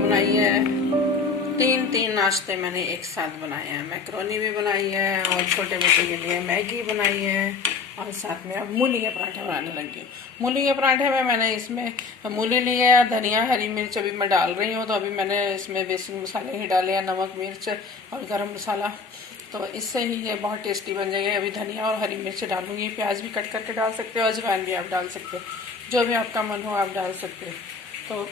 बनाई है, तीन नाश्ते मैंने एक साथ बनाए हैं। मैकरोनी भी बनाई है और छोटे बच्चे के लिए मैगी बनाई है और साथ में अब मूली के पराठे बनाने लगी हूँ। मूली के पराठे में मैंने इसमें मूली ली है, धनिया, हरी मिर्च अभी मैं डाल रही हूँ। तो अभी मैंने इसमें बेसिक मसाले ही डाले हैं, नमक, मिर्च और गरम मसाला। तो इससे ही ये बहुत टेस्टी बन जाएगा। अभी धनिया और हरी मिर्च डालूंगी, प्याज भी कट करके डाल सकते हो, अजवाइन भी आप डाल सकते हो, जो भी आपका मन हो आप डाल सकते हो। तो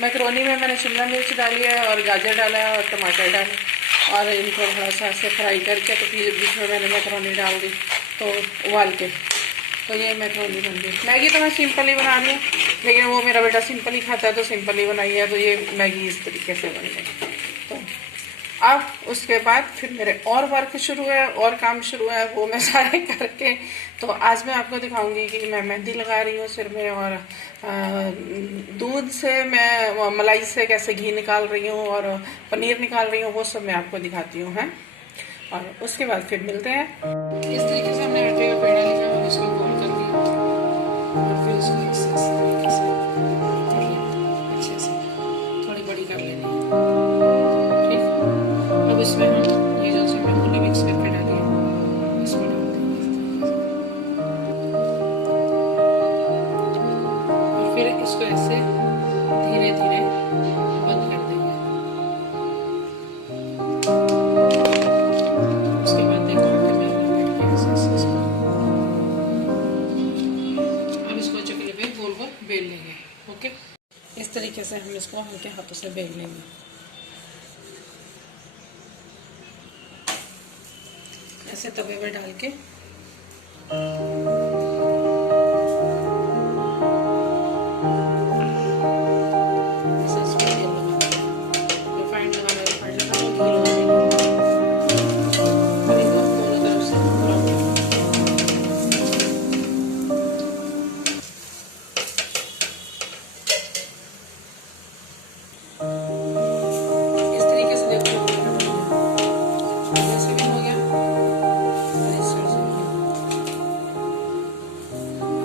मैकरोनी में मैंने शिमला मिर्च डाली है और गाजर डाला है और टमाटर डाले और इनको थोड़ा सा ऐसे फ्राई करके तो फिर बीच में मैंने मैकरोनी डाल दी तो उबाल के। तो ये मैकरोनी बन गई। मैगी तो मैं सिंपल ही बना रही हूँ, लेकिन वो मेरा बेटा सिंपल ही खाता है तो सिंपल ही बनाई है। तो ये मैगी इस तरीके से बन गई। तो अब उसके बाद फिर मेरे और वर्क शुरू है और काम शुरू है, वो मैं सारे करके तो आज मैं आपको दिखाऊंगी कि मैं मेहंदी लगा रही हूँ सिर में और दूध से मैं मलाई से कैसे घी निकाल रही हूँ और पनीर निकाल रही हूँ, वो सब मैं आपको दिखाती हूँ। हैं और उसके बाद फिर मिलते हैं। इस तरीके से हमने आटे का पेड़ा लिया और इसको गोल कर दिया और फिर इसको इस तरीके से अच्छे से थोड़ी बड़ी कर लेनी है। अब इसमें हम ये जो हमने मूली मिक्स करके डाली है इसको डाल देंगे और फिर इसको ऐसे धीरे धीरे बंद कर देंगे। उसके बाद देखो आटे में लपेट के ऐसे अब इसको चकले पे गोल गोल बेल लेंगे। ओके, इस तरीके से हम इसको हल्के हाथों से बेल लेंगे। ऐसे तवे पे डाल के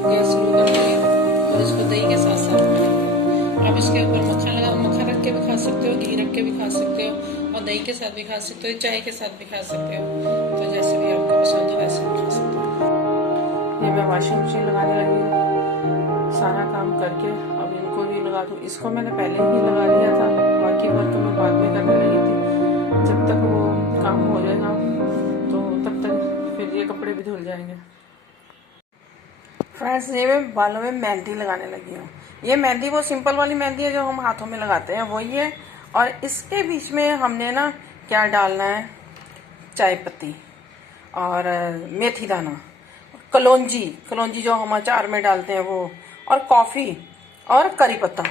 गैस शुरू कर देंगे और इसको दही के साथ साथ बनाएंगे। आप इसके ऊपर मक्खन रख के भी खा सकते हो, घी रख के भी खा सकते हो और दही के साथ भी खा सकते हो, चाय के साथ भी खा सकते हो। तो जैसे भी आपको पसंद हो वैसे भी खा सकते हो। ये मैं वॉशिंग मशीन लगाने लगी हूँ सारा काम करके। अब इनको भी लगा दूँ। इसको मैंने पहले ही लगा लिया था, बाकी वर्क मैं बाद में करने लगी थी। जब तक वो काम हो जाएगा तो तब तक फिर ये कपड़े भी धुल जाएंगे। फ्रेंड्स, ये मैं बालों में मेहंदी लगाने लगी हूँ। ये मेहंदी वो सिंपल वाली मेहंदी है जो हम हाथों में लगाते हैं, वही है। और इसके बीच में हमने ना क्या डालना है, चाय पत्ती और मेथी दाना, कलौंजी जो हम अचार में डालते हैं वो, और कॉफ़ी और करी पत्ता।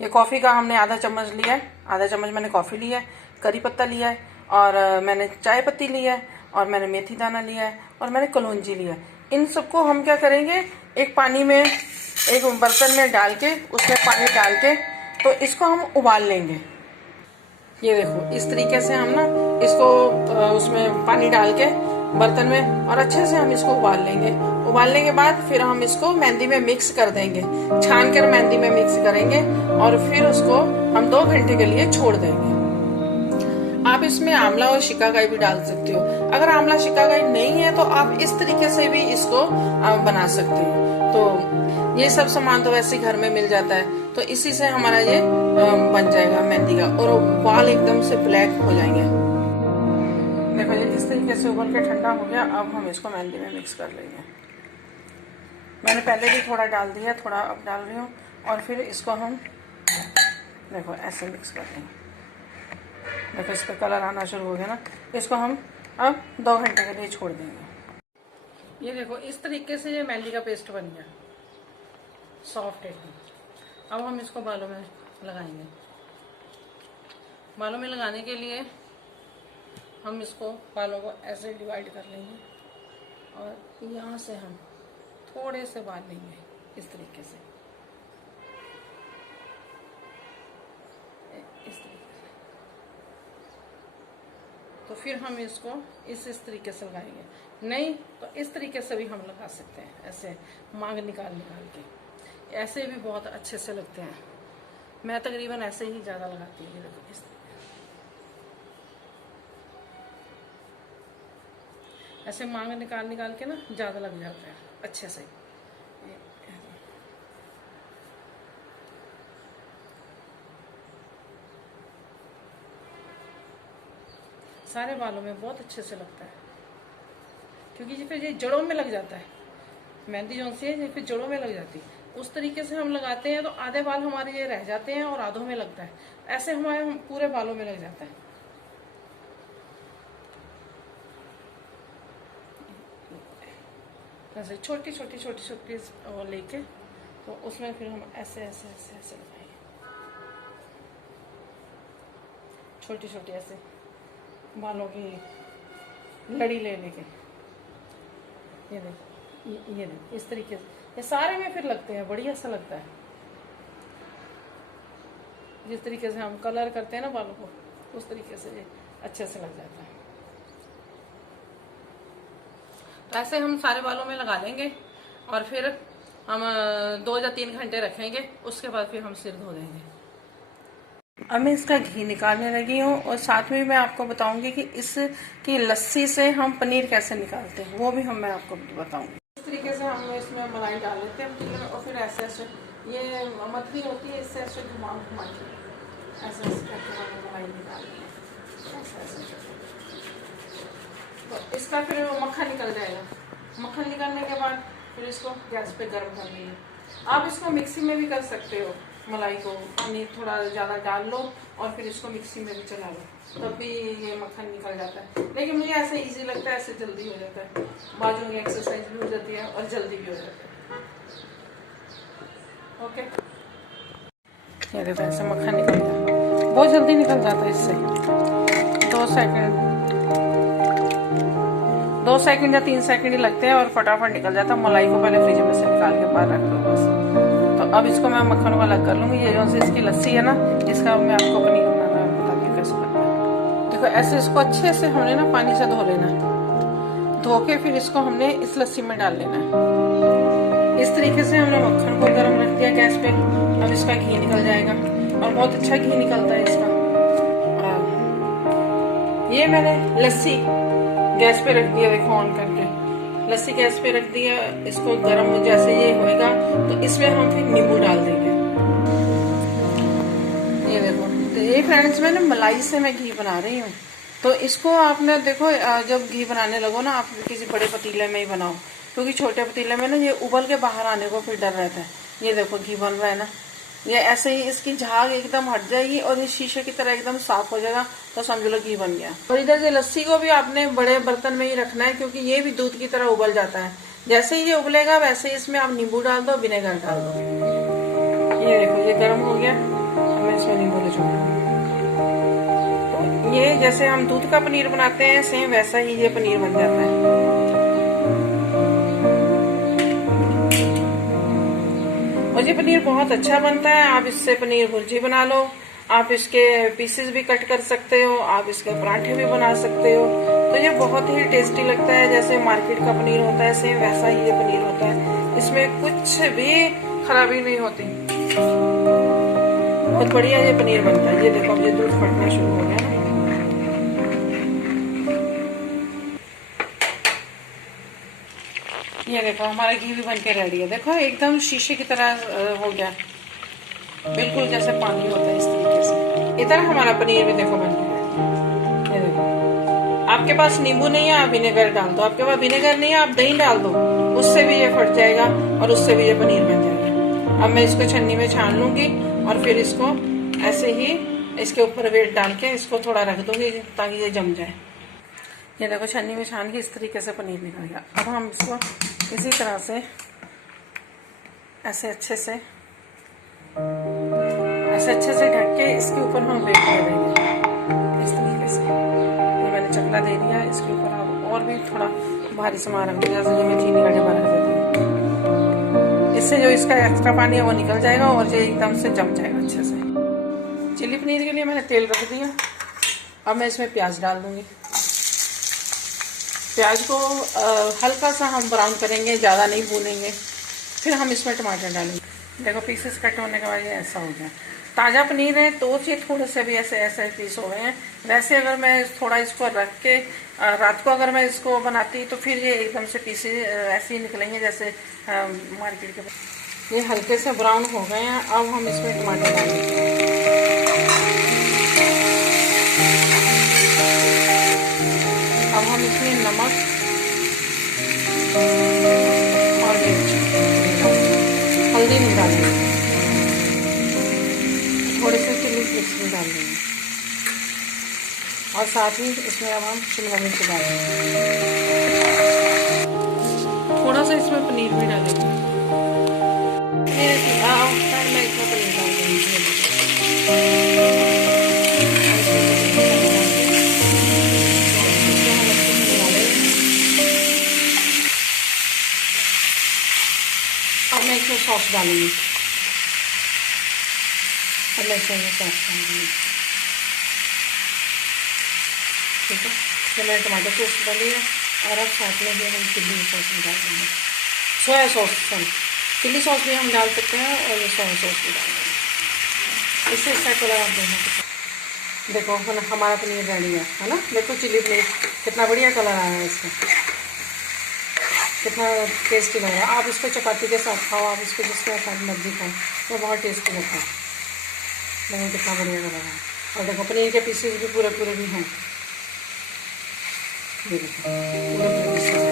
ये कॉफ़ी का हमने आधा चम्मच लिया है, आधा चम्मच मैंने कॉफ़ी लिया है, करी पत्ता लिया है और मैंने चाय पत्ती लिया है और मैंने मेथी दाना लिया है और मैंने कलौंजी लिया है। इन सबको हम क्या करेंगे, एक पानी में, एक बर्तन में डाल के उसमें पानी डाल के तो इसको हम उबाल लेंगे। ये देखो इस तरीके से हम ना इसको उसमें पानी डाल के बर्तन में और अच्छे से हम इसको उबाल लेंगे। उबालने के बाद फिर हम इसको मेहंदी में मिक्स कर देंगे, छान कर मेहंदी में मिक्स करेंगे और फिर उसको हम 2 घंटे के लिए छोड़ देंगे। आप इसमें आंवला और शिकाकाई भी डाल सकते हो। अगर आंवला शिकाकाई नहीं है तो आप इस तरीके से भी इसको बना सकते हो। तो ये सब सामान तो वैसे घर में मिल जाता है, तो इसी से हमारा ये बन जाएगा मेहंदी का और बाल एकदम से ब्लैक हो जाएंगे। देखो ये इस तरीके से उबल के ठंडा हो गया। अब हम इसको मेहंदी में मिक्स कर लेंगे। मैंने पहले भी थोड़ा डाल दिया, थोड़ा अब डाल रही हूँ और फिर इसको हम देखो ऐसे मिक्स कर लेंगे। देखो इस पर कलर आना शुरू हो गया ना। इसको हम अब 2 घंटे के लिए छोड़ देंगे। ये देखो इस तरीके से ये मेहंदी का पेस्ट बन गया, सॉफ्ट एकदम। अब हम इसको बालों में लगाएंगे। बालों में लगाने के लिए हम इसको बालों को ऐसे डिवाइड कर लेंगे और यहाँ से हम थोड़े से बाल लेंगे इस तरीके से, इस तरीके से। तो फिर हम इसको इस तरीके से लगाएंगे। नहीं तो इस तरीके से भी हम लगा सकते हैं, ऐसे मांग निकाल के। ऐसे भी बहुत अच्छे से लगते हैं। मैं तकरीबन ऐसे ही ज़्यादा लगाती हूँ। ये देखो इस ऐसे मांग निकाल निकाल के ना ज़्यादा लग जाता है अच्छे से। सारे बालों में बहुत अच्छे से लगता है, क्योंकि फिर ये जड़ों में लग जाता है। मेहंदी जो सी है ये फिर जड़ों में लग जाती है। उस तरीके से हम लगाते हैं तो आधे बाल हमारे ये रह जाते हैं और आधों में लगता है। ऐसे हमारे पूरे बालों में लग जाता है। ऐसे छोटी छोटी छोटी छोटी वो लेके तो उसमें फिर हम ऐसे ऐसे ऐसे ऐसे लगाएंगे, छोटी छोटी ऐसे बालों की लड़ी ले लेके। ये देखो ये देखो इस तरीके से ये सारे में फिर लगते हैं, बढ़िया सा लगता है। जिस तरीके से हम कलर करते हैं ना बालों को, उस तरीके से ये अच्छे से लग जाता है। तो ऐसे हम सारे बालों में लगा लेंगे और फिर हम 2 या 3 घंटे रखेंगे। उसके बाद फिर हम सिर धो देंगे। अब मैं इसका घी निकालने लगी हूँ और साथ में मैं आपको बताऊंगी कि इसकी लस्सी से हम पनीर कैसे निकालते हैं, वो भी मैं आपको बताऊंगी। इस तरीके से हम इसमें मलाई डाल लेते हैं पतीले में और फिर ऐसे ऐसे ये मथली होती है, इससे ऐसे घुमा घुमा के ऐसे ऐसे करके हमें मलाई निकालनी है। ऐसे ऐसे तो इसका फिर मक्खन निकल जाएगा। मक्खन निकलने के बाद फिर इसको गैस पे गर्म कर लेंगे। आप इसको मिक्सी में भी कर सकते हो, मलाई को पानी थोड़ा ज़्यादा डाल लो और फिर इसको मिक्सी में भी चला लो, तब भी ये मक्खन निकल जाता है। लेकिन मुझे ऐसे इजी लगता है, ऐसे जल्दी हो जाता है, बाजू की एक्सरसाइज भी हो जाती है और जल्दी भी हो जाता है। ओके, ये देखो ऐसे मक्खन निकल गया, बहुत जल्दी निकल जाता है इससे। 2 सेकंड या 3 सेकंड ही लगते हैं और फटाफट निकल जाता है। मलाई को पहले फ्रिज में से निकाल के बाहर रख दो बस। तो अब इसको मैं मक्खन को अलग कर लूँगी। ये जो से इसकी लस्सी है ना, इसका मैं आपको पनीर बनाना बताती हूँ कैसे बनता है। देखो ऐसे इसको अच्छे से हमने ना पानी से धो लेना है। धो के फिर इसको हमने इस लस्सी में डाल लेना है। इस तरीके से हमने मक्खन को गर्म रख दिया गैस पे। अब इसका घी निकल जाएगा और बहुत अच्छा घी निकलता है इसका। ये मैंने लस्सी गैस पे रख दिया, देखो ऑन करके लस्सी गैस पे रख दिया। इसको गर्म जैसे ये होएगा तो इसमें हम फिर नींबू डाल देंगे। ये देखो, तो ये फ्रेंड्स मैंने मलाई से मैं घी बना रही हूँ। तो इसको आपने देखो जब घी बनाने लगो ना, आप किसी बड़े पतीले में ही बनाओ, क्योंकि छोटे पतीले में ना ये उबल के बाहर आने को फिर डर रहता है। ये देखो घी बन रहा है ना, ये ऐसे ही इसकी झाग एकदम हट जाएगी और ये शीशे की तरह एकदम साफ हो जाएगा, तो समझ लो घी बन गया। और इधर से लस्सी को भी आपने बड़े बर्तन में ही रखना है, क्योंकि ये भी दूध की तरह उबल जाता है। जैसे ही ये उबलेगा वैसे ही इसमें आप नींबू डाल दो, विनेगर डाल दो। ये देखो ये गर्म हो गया, मैं इसमें नींबू निचोड़ूंगी। तो ये जैसे हम दूध का पनीर बनाते हैं सेम वैसा ही ये पनीर बन जाता है। और ये पनीर बहुत अच्छा बनता है। आप इससे पनीर भुर्जी बना लो, आप इसके पीसेस भी कट कर सकते हो, आप इसके पराठे भी बना सकते हो। तो ये बहुत ही टेस्टी लगता है। जैसे मार्केट का पनीर होता है सेम वैसा ही ये पनीर होता है। इसमें कुछ भी खराबी नहीं होती, बहुत बढ़िया ये पनीर बनता है। ये देखो अब ये दूध फटना शुरू हो गया ना। ये देखो हमारा घी भी बन के रेडी है। देखो एकदम शीशे की तरह हो गया, बिल्कुल जैसे पानी होता है इस तरीके से। इधर हमारा पनीर भी देखो बन गया। ये देखो, आपके पास नींबू नहीं है आप विनेगर डाल दो, आपके पास विनेगर नहीं है आप दही डाल दो, उससे भी ये फट जाएगा और उससे भी ये पनीर बन जाएगा। अब मैं इसको छन्नी में छान लूंगी और फिर इसको ऐसे ही इसके ऊपर वेट डाल के इसको थोड़ा रख दूंगी ताकि ये जम जाए। ये देखो छन्नी में छान के इस तरीके से पनीर निकल गया। अब हम इसको इसी तरह से ऐसे अच्छे से ढक के इसके ऊपर हम वेट दे देंगे इस तरीके से। ये मैंने चकला दे दिया, इसके ऊपर आप और भी थोड़ा भारी सामान रख दिया, जैसे जो मैं चीनी का डिब्बा रख देती हूँ। इससे जो इसका एक्स्ट्रा पानी है वो निकल जाएगा और ये एकदम से जम जाएगा अच्छे से। चिली पनीर के लिए मैंने तेल रख दिया। अब मैं इसमें प्याज डाल दूंगी। प्याज को हल्का सा हम ब्राउन करेंगे, ज़्यादा नहीं भूनेंगे। फिर हम इसमें टमाटर डालेंगे। देखो पीसेस कट होने के बाद ये ऐसा हो गया। ताज़ा पनीर है तो ये थोड़े से भी ऐसे ऐसे पीस हो गए हैं। वैसे अगर मैं थोड़ा इसको रख के रात को अगर मैं इसको बनाती तो फिर ये एकदम से पीसे ऐसे ही निकलेंगे जैसे मार्केट के। ये हल्के से ब्राउन हो गए हैं। अब हम इसमें टमाटर डालेंगे। अब हम इसमें नमक और मिर्च, हल्दी नहीं डालेंगे, थोड़े से चिली फ्लेक्स भी डाल देंगे और साथ ही इसमें अब हम शिमला मिर्च डालेंगे। थोड़ा सा इसमें पनीर भी डालेंगे। मैं इसमें पनीर डाल दूँगी। अब मैं इसमें सॉस डालूंगी। अब मैं इसमें सॉस डालूंगी। ठीक है, तो मैंने टमाटो सॉस डाली है और अब साथ में भी हम चिल्ली सॉस भी डाल देंगे। Soya sauce, sorry chilli sauce भी हम डाल सकते हैं और ये सोया सॉस भी डाल देंगे। इससे इसका कलर आप देखो हमारा पनीर रेडी है ना। देखो चिल्ली पनीर कितना बढ़िया कलर आया है इसका, कितना टेस्टी लग रहा है। आप इसको चपाती के साथ खाओ, आप इसको जिसके साथ मर्जी खाओ, ये बहुत टेस्टी लगता है। देखो कितना बढ़िया लग रहा है। और देखो पनीर के पीसेस भी पूरे पूरे भी हैं। ये देखो पूरे पूरे पीसेस हैं।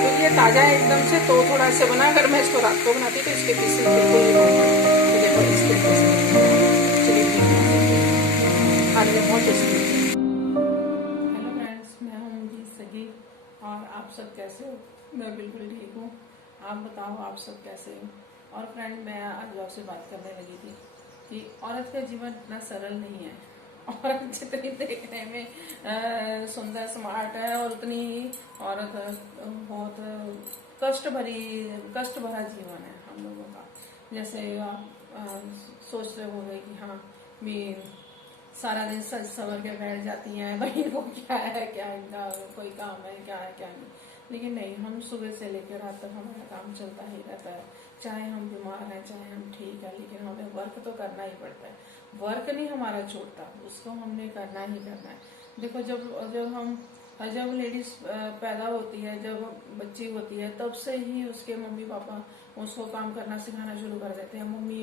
तो ये ताज़ा है एकदम से, तो थोड़ा ऐसे बना। अगर मैं इसको रात को बनाती तो इसके पीसेस बिल्कुल नहीं होंगे। तो देखो इसके पीसेस चलिए खाने में बहुत टेस्टी लगता है। और आप सब कैसे हो? मैं बिल्कुल ठीक हूँ। आप बताओ आप सब कैसे हो? और फ्रेंड, मैं आज आपसे बात करने लगी थी कि औरत का जीवन इतना सरल नहीं है। औरत जितनी देखने में सुंदर स्मार्ट है और उतनी ही औरत बहुत कष्ट भरा जीवन है हम लोगों का। जैसे आप सोच रहे होंगे कि हाँ भी सारा दिन सज सवर के बैठ जाती हैं, भाई को क्या है, क्या इनका कोई काम है, क्या है क्या नहीं। लेकिन नहीं, हम सुबह से लेकर रात तक हमारा काम चलता ही रहता है। चाहे हम बीमार हैं, चाहे हम ठीक है, लेकिन हमें वर्क तो करना ही पड़ता है। वर्क नहीं हमारा छूटता, उसको हमने करना ही करना है। देखो जब लेडीज पैदा होती है, जब बच्ची होती है, तब से ही उसके मम्मी पापा उसको काम करना सिखाना शुरू कर देते हैं। मम्मी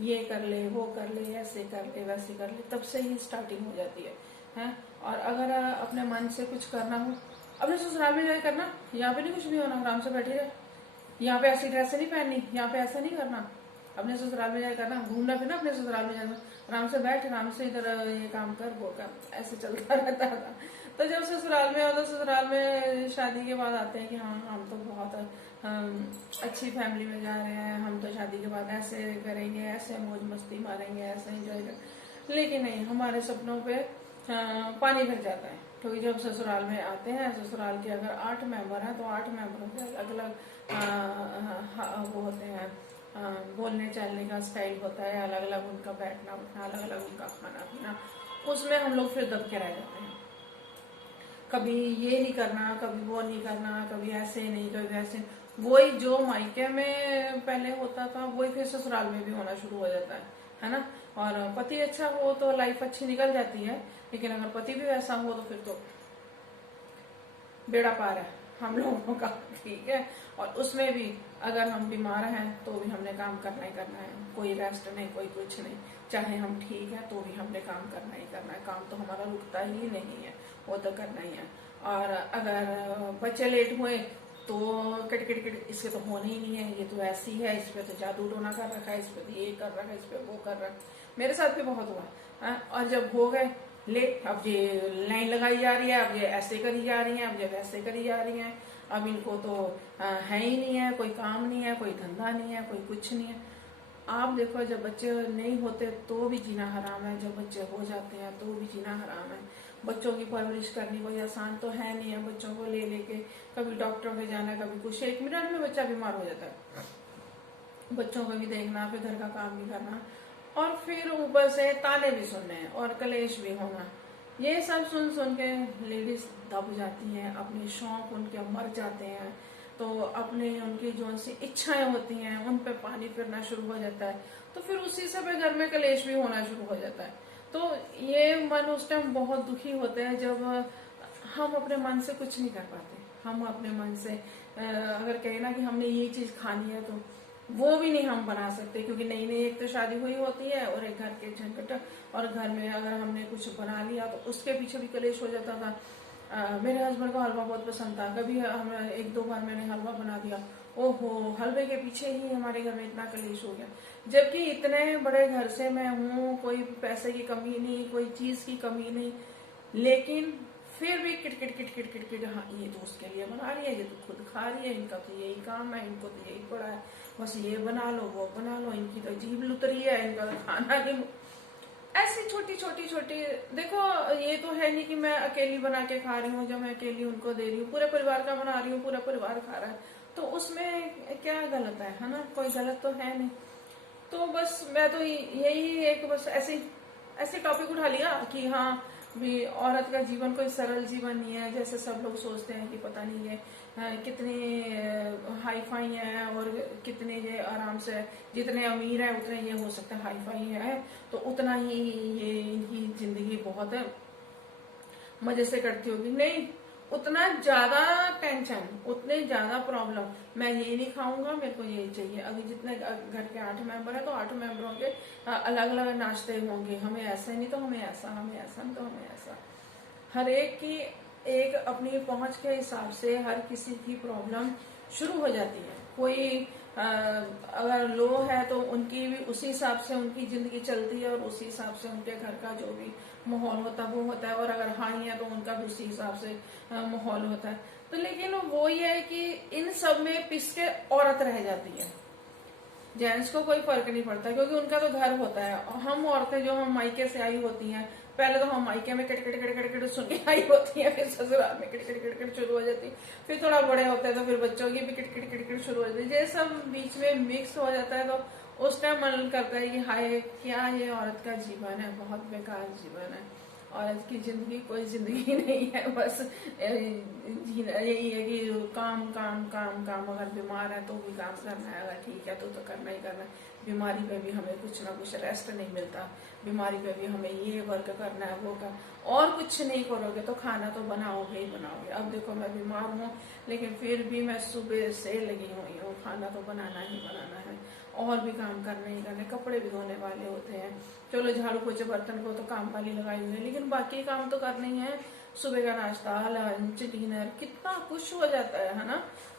ये कर ले, वो कर ले, ऐसे कर ले, वैसे कर ले, तब से ही स्टार्टिंग हो जाती है। और अगर अपने मन से कुछ करना हो, अपने ससुराल में जाए करना, यहाँ पे नहीं कुछ भी होना, आराम से बैठी रहे। यहाँ पे ऐसी ड्रेस नहीं पहननी, यहाँ पे ऐसा नहीं करना। अपने ससुराल में जाए करना, घूमना फिरना अपने ससुराल में जाना, आराम से बैठ, आराम से इधर ये काम कर, वो कर, ऐसे चलता रहता था। तो जब ससुराल में और ससुराल में शादी के बाद आते हैं कि हाँ हम तो बहुत अच्छी फैमिली में जा रहे हैं, हम तो शादी के बाद ऐसे करेंगे, ऐसे मौज मस्ती मारेंगे, ऐसे एंजॉय करेंगे। लेकिन नहीं, हमारे सपनों पे पानी भर जाता है। क्योंकि जब ससुराल में आते हैं, ससुराल के अगर 8 मेंबर हैं तो 8 मेंबरों के अलग अलग वो होते हैं, बोलने चालने का स्टाइल होता है, अलग अलग उनका बैठना उठना, अलग अलग उनका खाना पीना। उसमें हम लोग फिर दब के रह जाते हैं। कभी ये नहीं करना, कभी वो नहीं करना, कभी ऐसे नहीं, कभी वैसे। वही जो मायके में पहले होता था वही फिर ससुराल में भी होना शुरू हो जाता है ना। और पति अच्छा हो तो लाइफ अच्छी निकल जाती है, लेकिन अगर पति भी वैसा हो तो फिर तो बेड़ा पार है हम लोगों का। ठीक है, और उसमें भी अगर हम बीमार हैं तो भी हमने काम करना ही करना है, कोई रेस्ट नहीं, कोई कुछ नहीं। चाहे हम ठीक है तो भी हमने काम करना ही करना है, काम तो हमारा रुकता ही नहीं है, वो तो करना ही है। और अगर बच्चे लेट हुए तो किट इसके तो होने ही नहीं है, ये तो ऐसी है, इस पे तो जादू टोना कर रखा है, इस पे तो ये कर रखा है, इस पे वो कर रखा है। मेरे साथ भी बहुत हुआ। और जब हो गए ले, अब ये लाइन लगाई जा रही है, अब ये ऐसे करी जा रही है, अब ये वैसे करी जा रही है। अब इनको तो है ही नहीं है, कोई काम नहीं है, कोई धंधा नहीं है, कोई कुछ नहीं है। आप देखो, जब बच्चे नहीं होते तो भी जीना हराम है, जब बच्चे हो जाते हैं तो भी जीना हराम है। बच्चों की परवरिश करनी कोई आसान तो है नहीं है। बच्चों को ले लेके कभी डॉक्टर के जाना, कभी कुछ, 1 मिनट में बच्चा बीमार हो जाता है। बच्चों को भी देखना, फिर घर का काम भी करना, और फिर ऊपर से ताने भी सुनने और कलेश भी होना। ये सब सुन सुन के लेडीज दब जाती हैं, अपने शौक उनके मर जाते हैं। तो अपने उनकी जो सी इच्छाएं होती हैं उन पे पानी फिरना शुरू हो जाता है, तो फिर उसी से पे घर में कलेश भी होना शुरू हो जाता है। तो ये मन उस टाइम बहुत दुखी होता है जब हम अपने मन से कुछ नहीं कर पाते। हम अपने मन से अगर कहे ना कि हमने ये चीज खानी है तो वो भी नहीं हम बना सकते, क्योंकि नई नई एक तो शादी हुई होती है और एक घर के झंझट, और घर में अगर हमने कुछ बना लिया तो उसके पीछे भी कलेश हो जाता था। मेरे हस्बैंड को हलवा बहुत पसंद था, कभी हम एक दो बार मैंने हलवा बना दिया, ओहो हलवे के पीछे ही हमारे घर में इतना कलेश हो गया। जबकि इतने बड़े घर से मैं हूँ, कोई पैसे की कमी नहीं, कोई चीज की कमी नहीं, लेकिन फिर भी किटकिट किटकिट किटकिट, हाँ ये तो उसके लिए बना रही है, ये तो खुद खा रही है, इनका तो यही काम है, इनको तो यही पड़ा है, बस ये बना लो वो बना लो, इनकी तो जीभ लुतरी है, इनका तो खाना नहीं। ऐसी छोटी छोटी छोटी, देखो ये तो है नहीं कि मैं अकेली बना के खा रही हूँ, जो मैं अकेली उनको दे रही हूँ, पूरे परिवार का बना रही हूँ, पूरा परिवार खा रहा है, तो उसमें क्या गलत है ना, कोई गलत तो है नहीं। तो बस मैं तो यही एक बस ऐसे टॉपिक उठा लिया कि हाँ भी औरत का जीवन कोई सरल जीवन नहीं है, जैसे सब लोग सोचते हैं कि पता नहीं ये कितने हाई फाई है और कितने ये आराम से, जितने अमीर है उतने ये हो सकता है हाई फाई है, तो उतना ही ये इनकी जिंदगी बहुत मजे से कटती होगी। नहीं, उतना ज्यादा टेंशन, उतने ज्यादा प्रॉब्लम, मैं ये नहीं खाऊंगा मेरे को ये चाहिए। अभी जितने घर के 8 मेंबर है तो 8 मेंबरों के अलग अलग नाश्ते होंगे, हमें ऐसा नहीं तो हमें ऐसा, हमें ऐसा नहीं तो हमें ऐसा। हर एक की एक अपनी पहुंच के हिसाब से हर किसी की प्रॉब्लम शुरू हो जाती है। कोई अगर लो है तो उनकी भी उसी हिसाब से उनकी जिंदगी चलती है और उसी हिसाब से उनके घर का जो भी माहौल होता है वो होता है, और अगर हाई है तो उनका भी उसी हिसाब से माहौल होता है। तो लेकिन वो ये है कि इन सब में पिस के औरत रह जाती है, जेंट्स को कोई फर्क नहीं पड़ता, क्योंकि उनका तो घर होता है। हम औरतें जो हम मायके से आई होती हैं, पहले तो हम मायके में किटकिट किटकिट किट सुन के आई होती हैं, फिर ससुराल में किटकिट किटकिट शुरू हो जाती है, फिर थोड़ा बड़े होते हैं तो फिर बच्चों की भी किटकिट किटकिट शुरू हो जाती है। ये सब बीच में मिक्स हो जाता है, तो उस टाइम मन करता है कि हाय क्या ये औरत का जीवन है, बहुत बेकार जीवन है, औरत की जिंदगी कोई जिंदगी नहीं है, बस यही है कि काम काम काम काम। अगर बीमार है तो भी काम करना है, अगर ठीक है तो करना ही करना है। बीमारी पे भी हमें कुछ ना कुछ रेस्ट नहीं मिलता, बीमारी पे भी हमें ये वर्क करना है वो कर, और कुछ नहीं करोगे तो खाना तो बनाओगे ही बनाओगे। अब देखो मैं बीमार हूँ लेकिन फिर भी मैं सुबह से लगी हुई हूँ, खाना तो बनाना ही बनाना है, और भी काम करने ही करने, कपड़े भी धोने वाले होते हैं, चलो झाड़ू पोछे बर्तन को तो काम वाली लगाई हुई है, लेकिन बाकी काम तो करने ही है। सुबह का नाश्ता, लंच, डिनर, कितना कुछ हो जाता है ना।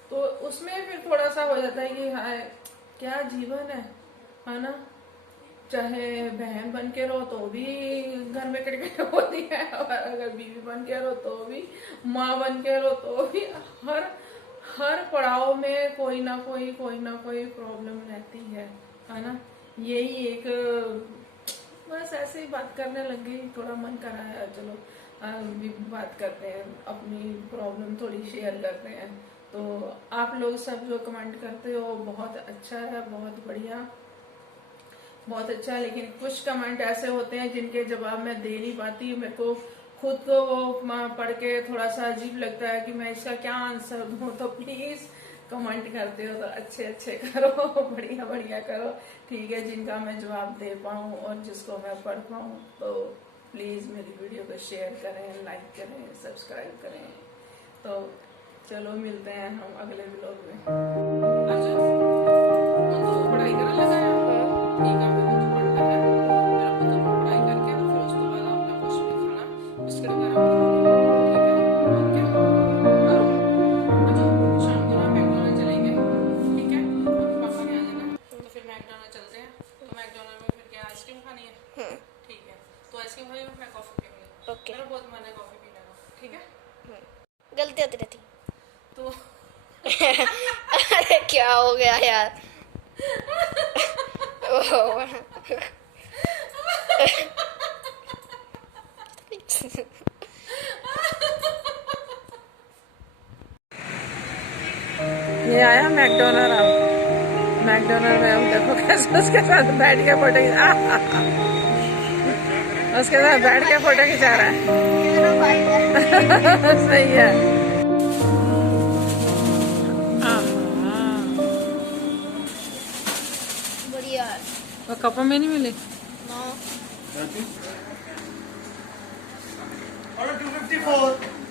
तो उसमें फिर थोड़ा सा हो जाता है कि हाय क्या जीवन है ना। चाहे बहन बन के रहो तो भी घर में किटकिट होती है, और अगर बीवी बन के रहो तो भी, माँ बन के रहो तो भी, हर पड़ाव में कोई ना कोई प्रॉब्लम रहती है ना। यही एक बस ऐसे ही बात करने लग गई, थोड़ा मन करा है चलो बात करते हैं, अपनी प्रॉब्लम थोड़ी शेयर करते हैं। तो आप लोग सब जो कमेंट करते हो बहुत अच्छा है, बहुत बढ़िया, बहुत अच्छा है। लेकिन कुछ कमेंट ऐसे होते हैं जिनके जवाब मैं दे नहीं पाती, मेरे को खुद को वो पढ़ के थोड़ा सा अजीब लगता है कि मैं इसका क्या आंसर दूं। तो प्लीज कमेंट करते हो तो अच्छे अच्छे करो, बढ़िया बढ़िया करो, ठीक है, जिनका मैं जवाब दे पाऊँ और जिसको मैं पढ़ पाऊँ। तो प्लीज मेरी वीडियो को शेयर करें, लाइक करें, सब्सक्राइब करें। तो चलो मिलते हैं हम अगले व्लॉग में। अच्छा तो पढ़ाई करने लगा है, ठीक है, पढ़ना है मेरा मतलब, पढ़ाई करके तो फिर उसके बाद अपना कुछ भी खाना बिस्किट वगैरह खा लेंगे, ठीक है। ओके शाम को ना मैकडोनल्ड चलेंगे, ठीक है, पापा ने आ जाना तो फिर मैकडोनल्ड चलते हैं। तो मैकडोनल्ड में फिर क्या आइसक्रीम खानी है, ठीक है, तो आइसक्रीम खाई मैं कॉफी पीऊंगी। ओके, मेरा बहुत मन है कॉफी पीने का, ठीक है। गलती होती रहती तो अरे क्या हो गया यार। ये आया मैकडोनल्ड, अब मैकडोनल्ड में हम देखो कैसे उसके साथ बैठ के फोटो उसके साथ बैठ के फोटो खिंचा रहा है। सही है। और कपों में नहीं मिले? नो।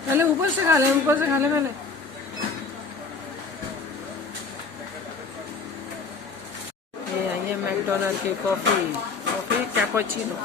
पहले ऊपर से खा ले, ऊपर से खा ले पहले। ये आई है मैकडोनल्ड की कॉफी, कॉफी कैपुचिनो।